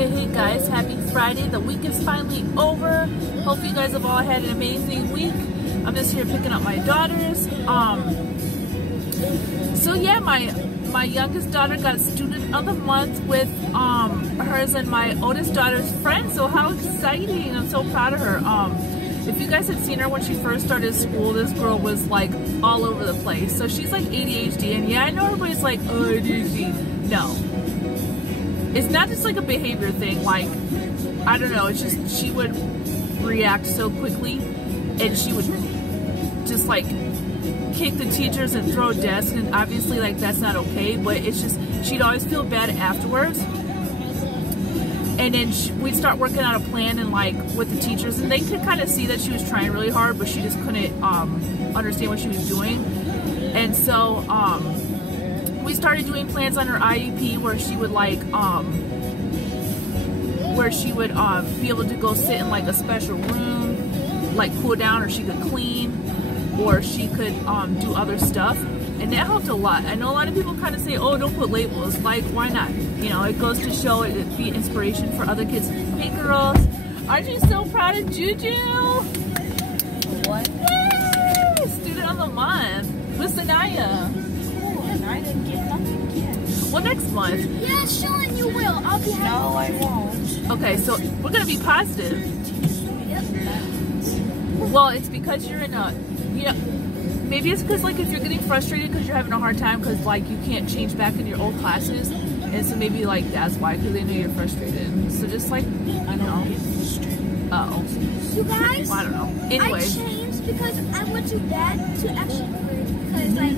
Hey guys, happy Friday. The week is finally over. Hope you guys have all had an amazing week. I'm just here picking up my daughters. So yeah, my youngest daughter got a student of the month with hers and my oldest daughter's friend. So how exciting. I'm so proud of her. If you guys had seen her when she first started school, this girl was like all over the place. So she's like ADHD, and yeah, I know everybody's like, oh, ADHD. No. It's not just like a behavior thing, like, I don't know, it's just she would react so quickly, and she would just like kick the teachers and throw desks, and obviously like that's not okay, but it's just, she'd always feel bad afterwards. And then we'd start working out a plan and like with the teachers, and they could kind of see that she was trying really hard, but she just couldn't understand what she was doing. And so we started doing plans on her IEP where she would like be able to go sit in like a special room, like cool down, or she could clean, or she could do other stuff, and that helped a lot. I know a lot of people kind of say, oh, don't put labels. Like, why not? You know, it goes to show it be inspiration for other kids. Hey girls, aren't you so proud of Juju? What? Yay! Student of the month with Sanaya. I didn't get nothing yet. Well, next month. Yeah, sure, you will. I'll be happy. No, I won't. Okay, so we're gonna be positive. Yep. Well, it's because you're in a, maybe it's because like if you're getting frustrated because you're having a hard time because like you can't change back in your old classes, and so maybe like that's why, because they know you're frustrated. So just like, I know. Uh-oh. You guys? Well, I don't know. Anyway. I changed because I went too bad to actually good, because like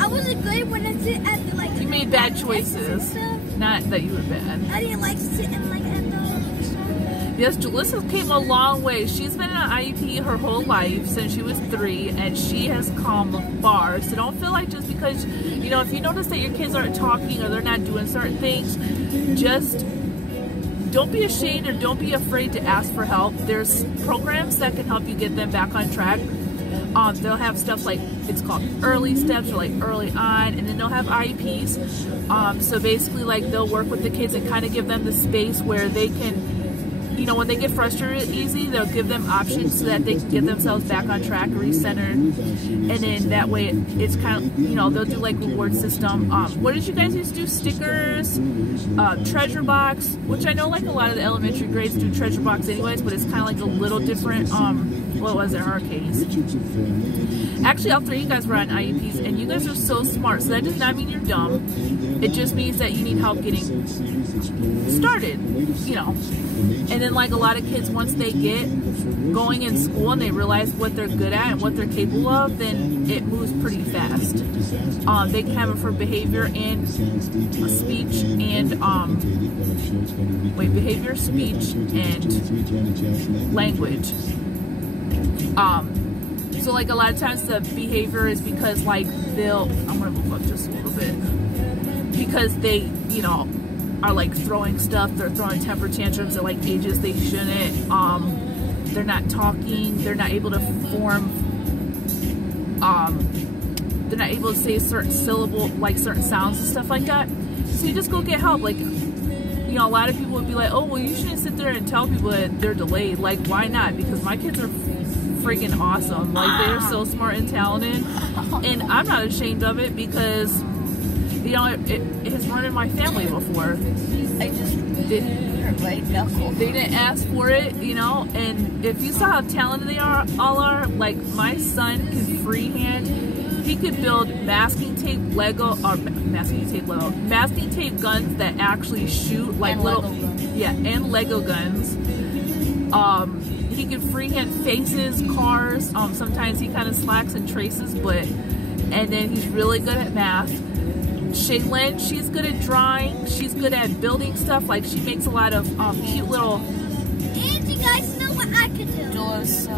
I wasn't good when I sit at the like. You made bad choices. Not that you were bad. I didn't like sitting like at the stuff. Yes, Julissa came a long way. She's been in an IEP her whole life since she was 3, and she has come far. So don't feel like just because, you know, if you notice that your kids aren't talking or they're not doing certain things, just don't be ashamed or don't be afraid to ask for help. There's programs that can help you get them back on track. They'll have stuff like, it's called early steps or like early on, and then they'll have IEPs. So basically like they'll work with the kids and kind of give them the space where they can, you know, when they get frustrated easy, they'll give them options so that they can get themselves back on track, recenter, and then that way it's kind of, you know, they'll do like reward system. What did you guys used to do? Stickers, treasure box, which I know like a lot of the elementary grades do treasure box anyways, but it's kind of like a little different. What was it in our case? Actually, all 3 of you guys were on IEPs, and you guys are so smart, so that does not mean you're dumb. It just means that you need help getting started, you know. And then like a lot of kids, once they get going in school and they realize what they're good at and what they're capable of, then it moves pretty fast. They can have it for behavior and speech and behavior, speech, and language. So like a lot of times the behavior is because like I'm gonna move up just a little bit, because they, you know, are like throwing stuff, they're throwing temper tantrums at like ages they shouldn't, they're not talking, they're not able to form, they're not able to say certain syllable, like certain sounds and stuff like that. So you just go get help. Like, you know, a lot of people would be like, oh, well, you shouldn't sit there and tell people that they're delayed. Like, why not? Because my kids are freaking awesome. Like, they're so smart and talented, and I'm not ashamed of it because, you know, it has run in my family before. I just hurt my knuckle. They didn't ask for it, you know. And if you saw how talented they all are, like my son can freehand. He could build masking tape guns that actually shoot, like and little, Lego guns. Yeah, and Lego guns. He can freehand faces, cars. Sometimes he kind of slacks and traces, and then he's really good at math. Shaylin, she's good at drawing. She's good at building stuff. Like, she makes a lot of cute little. And you guys know what I could do?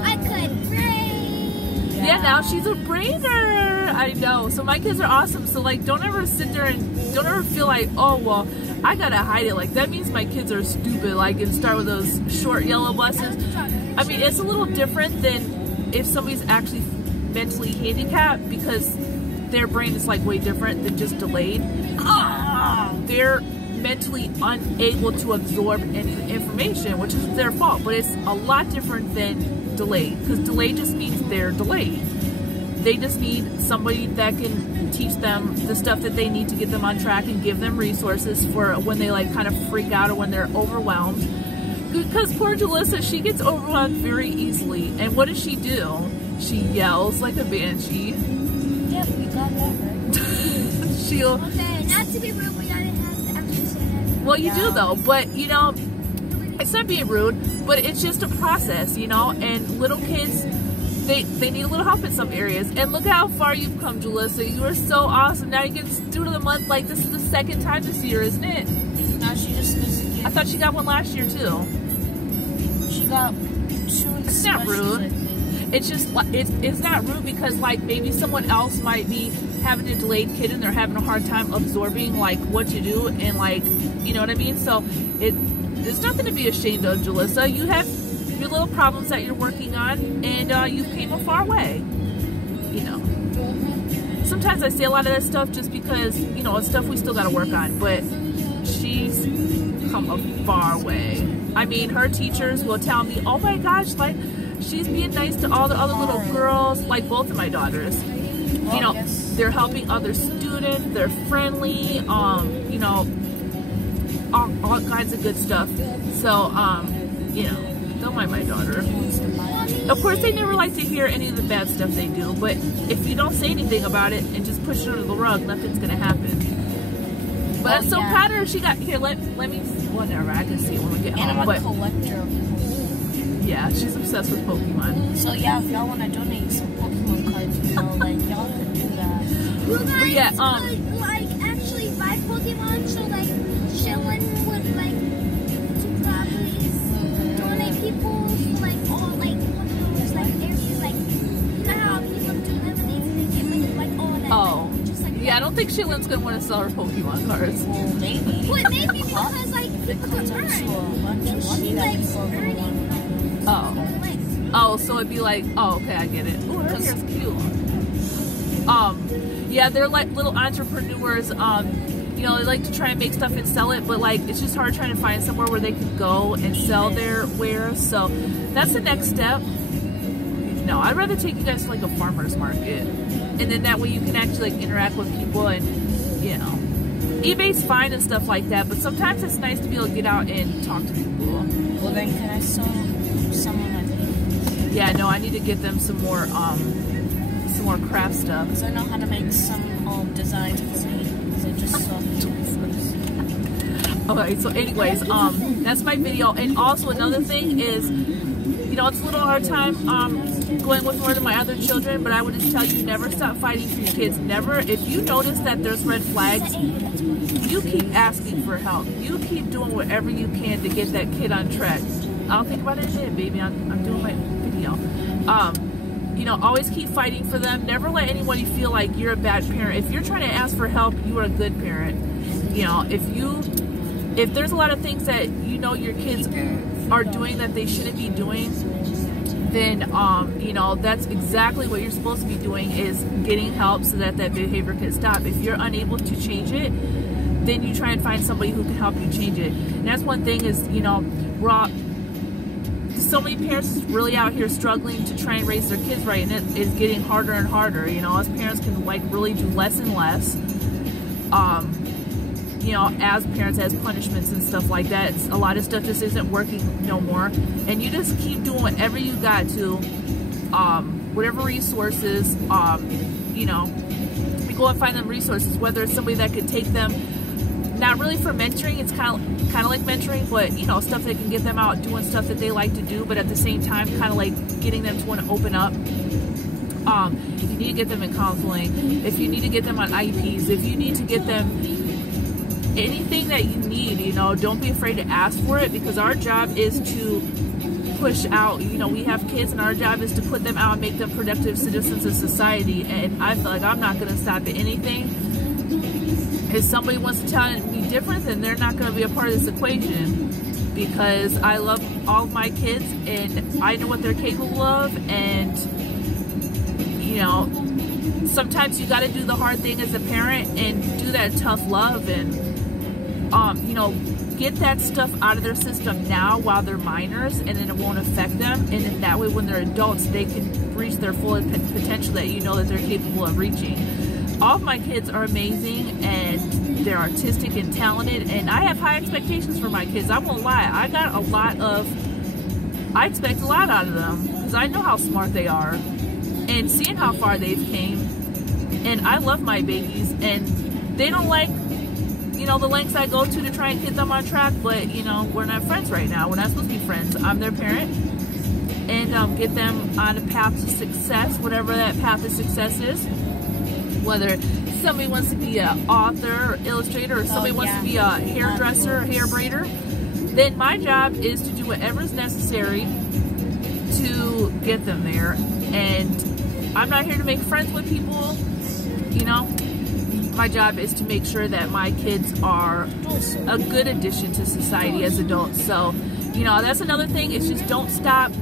I could braid. Yeah, now she's a braider. I know. So my kids are awesome. So like, don't ever sit there and don't ever feel like, oh well, I gotta hide it. Like, that means my kids are stupid. Like, and start with those short yellow buses. I mean, it's a little different than if somebody's actually mentally handicapped, because their brain is like way different than just delayed. They're mentally unable to absorb any information, which is their fault. But it's a lot different than delayed, because delayed just means they're delayed. They just need somebody that can teach them the stuff that they need to get them on track and give them resources for when they like kind of freak out or when they're overwhelmed. Because poor Jalissa, she gets overwhelmed very easily. And what does she do? She yells like a banshee. Yep, we got that right. She'll... Okay, not to be rude, but I didn't have to actually say that. Well, you do though, but you know, it's not being rude, but it's just a process, you know, and little kids, they need a little help in some areas. And look how far you've come, Jalissa. You are so awesome. Now you get Student of the Month, like this is the second time this year, isn't it? No, she just missed it. I thought she got one last year too. She got 2 It's not rude. It's just, it's not rude because like maybe someone else might be having a delayed kid and they're having a hard time absorbing like what you do and like, you know what I mean? So it's nothing to be ashamed of, Jalissa. You have your little problems that you're working on, and you came a far way, you know. Sometimes I say a lot of that stuff just because, you know, it's stuff we still got to work on, but she's come a far way. I mean, her teachers will tell me, oh my gosh, like, she's being nice to all the other little girls, like both of my daughters. You know, they're helping other students, they're friendly, you know, all kinds of good stuff. So, you know, don't mind my daughter. Of course, they never like to hear any of the bad stuff they do, but if you don't say anything about it and just push it under the rug, nothing's gonna happen. But I'm so proud of her. She got, here, let me, whatever, I can see it when we get home. And I'm a collector of Pokemon. Yeah, she's obsessed with Pokemon. So yeah, if y'all want to donate some Pokemon cards, you know, like, y'all can do that. You guys but yeah, could, like, actually buy Pokemon, so, like, Shillin would, like, to probably donate people, like, all, like, one of those, like, areas, like, you know how people do lemonades and they give, like, all that. Oh. Like, just like Yeah, I don't think Shaylin's gonna want to sell her Pokemon cards. Well, maybe. Well, maybe because, like, people could earn. And she likes earning. Oh, so it'd be like, oh, okay, I get it. Oh, her hair's cute. Yeah, they're like little entrepreneurs. You know, they like to try and make stuff and sell it, but like it's just hard trying to find somewhere where they can go and sell their wares. So that's the next step. No, I'd rather take you guys to like a farmer's market, and then that way you can actually like interact with people, and you know, eBay's fine and stuff like that, but sometimes it's nice to be able to get out and talk to people. Well, then can I sell some of my things? Yeah, no, I need to get them some more craft stuff. Because I know how to make some designs for me. Because I just saw them. Okay, so anyways, that's my video. And also another thing is, you know, it's a little hard time going with more than my other children, but I would just tell you, never stop fighting for your kids. Never. If you notice that there's red flags, you keep asking for help. You keep doing whatever you can to get that kid on track. I'll think about it in a minute, baby. I'm doing my video. You know, always keep fighting for them. Never let anybody feel like you're a bad parent. If you're trying to ask for help, you are a good parent. You know, if there's a lot of things that you know your kids are doing that they shouldn't be doing, then you know, that's exactly what you're supposed to be doing, is getting help so that that behavior can stop. If you're unable to change it, then you try and find somebody who can help you change it. And that's one thing is, you know, so many parents really out here struggling to try and raise their kids right, and it is getting harder and harder. You know, us parents can like really do less and less. You know, as parents, as punishments and stuff like that. A lot of stuff just isn't working no more, and you just keep doing whatever you got to, whatever resources, you know, you go and find them resources, whether it's somebody that could take them, not really for mentoring, it's kind of like mentoring, but you know, stuff that can get them out doing stuff that they like to do, but at the same time kind of like getting them to want to open up. If you need to get them in counseling, if you need to get them on IEPs, if you need to get them anything that you need, you know, don't be afraid to ask for it, because our job is to push out, you know, we have kids and our job is to put them out and make them productive citizens of society. And I feel like I'm not going to stop at anything. If somebody wants to tell me different, then they're not going to be a part of this equation, because I love all of my kids and I know what they're capable of. And you know, sometimes you got to do the hard thing as a parent and do that tough love, and you know, get that stuff out of their system now while they're minors, and then it won't affect them, and then that way when they're adults they can reach their full potential that you know that they're capable of reaching. All of my kids are amazing, and they're artistic and talented, and I have high expectations for my kids. I won't lie, I expect a lot out of them because I know how smart they are, and seeing how far they've came, and I love my babies, and they don't like, you know, the lengths I go to try and get them on track, but you know, we're not friends right now. We're not supposed to be friends. I'm their parent, and get them on a path to success, whatever that path of success is. Whether somebody wants to be an author or illustrator, or somebody wants to be a hairdresser or hair braider, then my job is to do whatever is necessary to get them there. And I'm not here to make friends with people, you know. My job is to make sure that my kids are a good addition to society as adults. So, you know, that's another thing. It's just don't stop.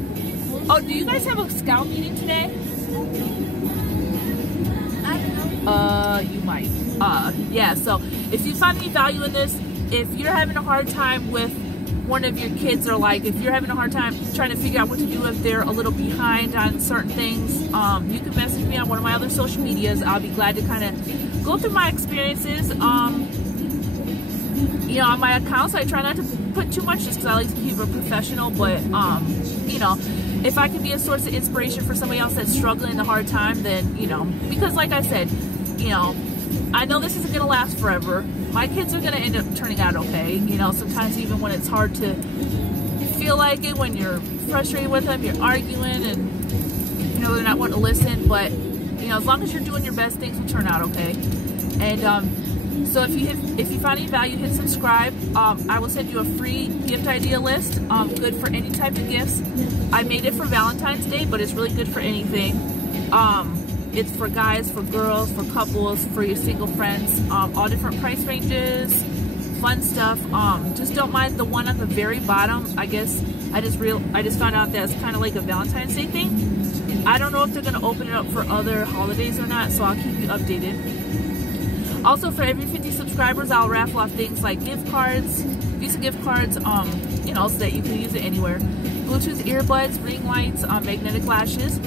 Oh, do you guys have a scout meeting today? You might. Yeah, so if you find any value in this, if you're having a hard time with one of your kids, or like if you're having a hard time trying to figure out what to do if they're a little behind on certain things, you can message me on one of my other social medias. I'll be glad to kind of go through my experiences. You know, on my accounts I try not to put too much just because I like to keep it professional, but you know, if I can be a source of inspiration for somebody else that's struggling in a hard time, then, you know, because like I said, you know, I know this isn't going to last forever. My kids are going to end up turning out okay. You know, sometimes even when it's hard to feel like it, when you're frustrated with them, you're arguing and, you know, they're not wanting to listen, but, you know, as long as you're doing your best, things will turn out okay. And so if you find any value, hit subscribe. I will send you a free gift idea list, good for any type of gifts. I made it for Valentine's Day, but it's really good for anything. It's for guys, for girls, for couples, for your single friends, all different price ranges, fun stuff. Just don't mind the one on the very bottom. I guess I just found out that it's kind of like a Valentine's Day thing. I don't know if they're going to open it up for other holidays or not, so I'll keep you updated. Also, for every 50 subscribers, I'll raffle off things like gift cards, Visa gift cards, you know, so that you can use it anywhere. Bluetooth earbuds, ring lights, magnetic lashes.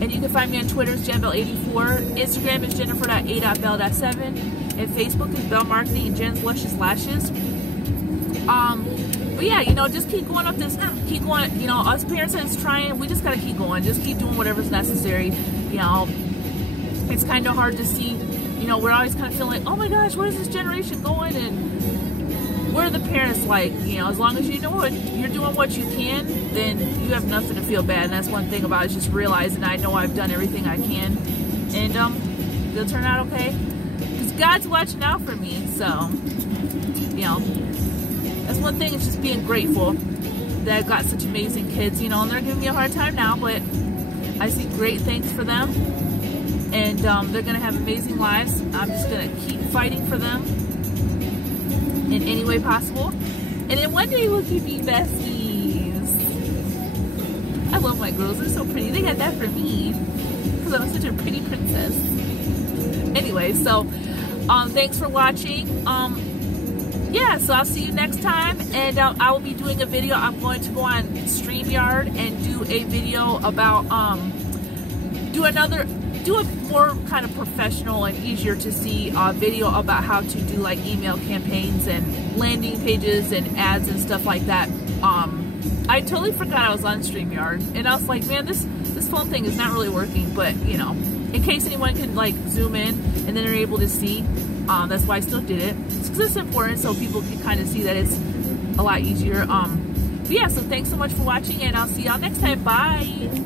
And you can find me on Twitter as JenBelle84, Instagram is Jennifer.A.Bell.7, and Facebook is Bell Marketing and Jen's Luscious Lashes. But yeah, you know, just keep going up this, keep going, you know, us parents that's trying, we just gotta keep going, just keep doing whatever's necessary. You know, it's kind of hard to see, you know, we're always kind of feeling like, oh my gosh, where's this generation going? And we're the parents, like, you know, as long as you know what you're doing, what you can, then you have nothing to feel bad. And that's one thing about it, is just realizing I know I've done everything I can, and they'll turn out okay because God's watching out for me. So, you know, that's one thing, is just being grateful that I've got such amazing kids, you know, and they're giving me a hard time now, but I see great things for them, and they're gonna have amazing lives. I'm just gonna keep fighting for them in any way possible, and then one day we'll keep being besties. I love my girls, they're so pretty. They got that for me because I'm such a pretty princess. Anyway, so thanks for watching. Yeah, so I'll see you next time, and I will be doing a video. I'm going to go on StreamYard and do a video about do a more kind of professional and easier to see video about how to do like email campaigns and landing pages and ads and stuff like that. I totally forgot I was on StreamYard, and I was like, man, this phone thing is not really working, but you know, in case anyone can like zoom in and then they're able to see, that's why I still did it. It's because it's important, so people can kind of see that it's a lot easier. But yeah, so thanks so much for watching, and I'll see y'all next time. Bye.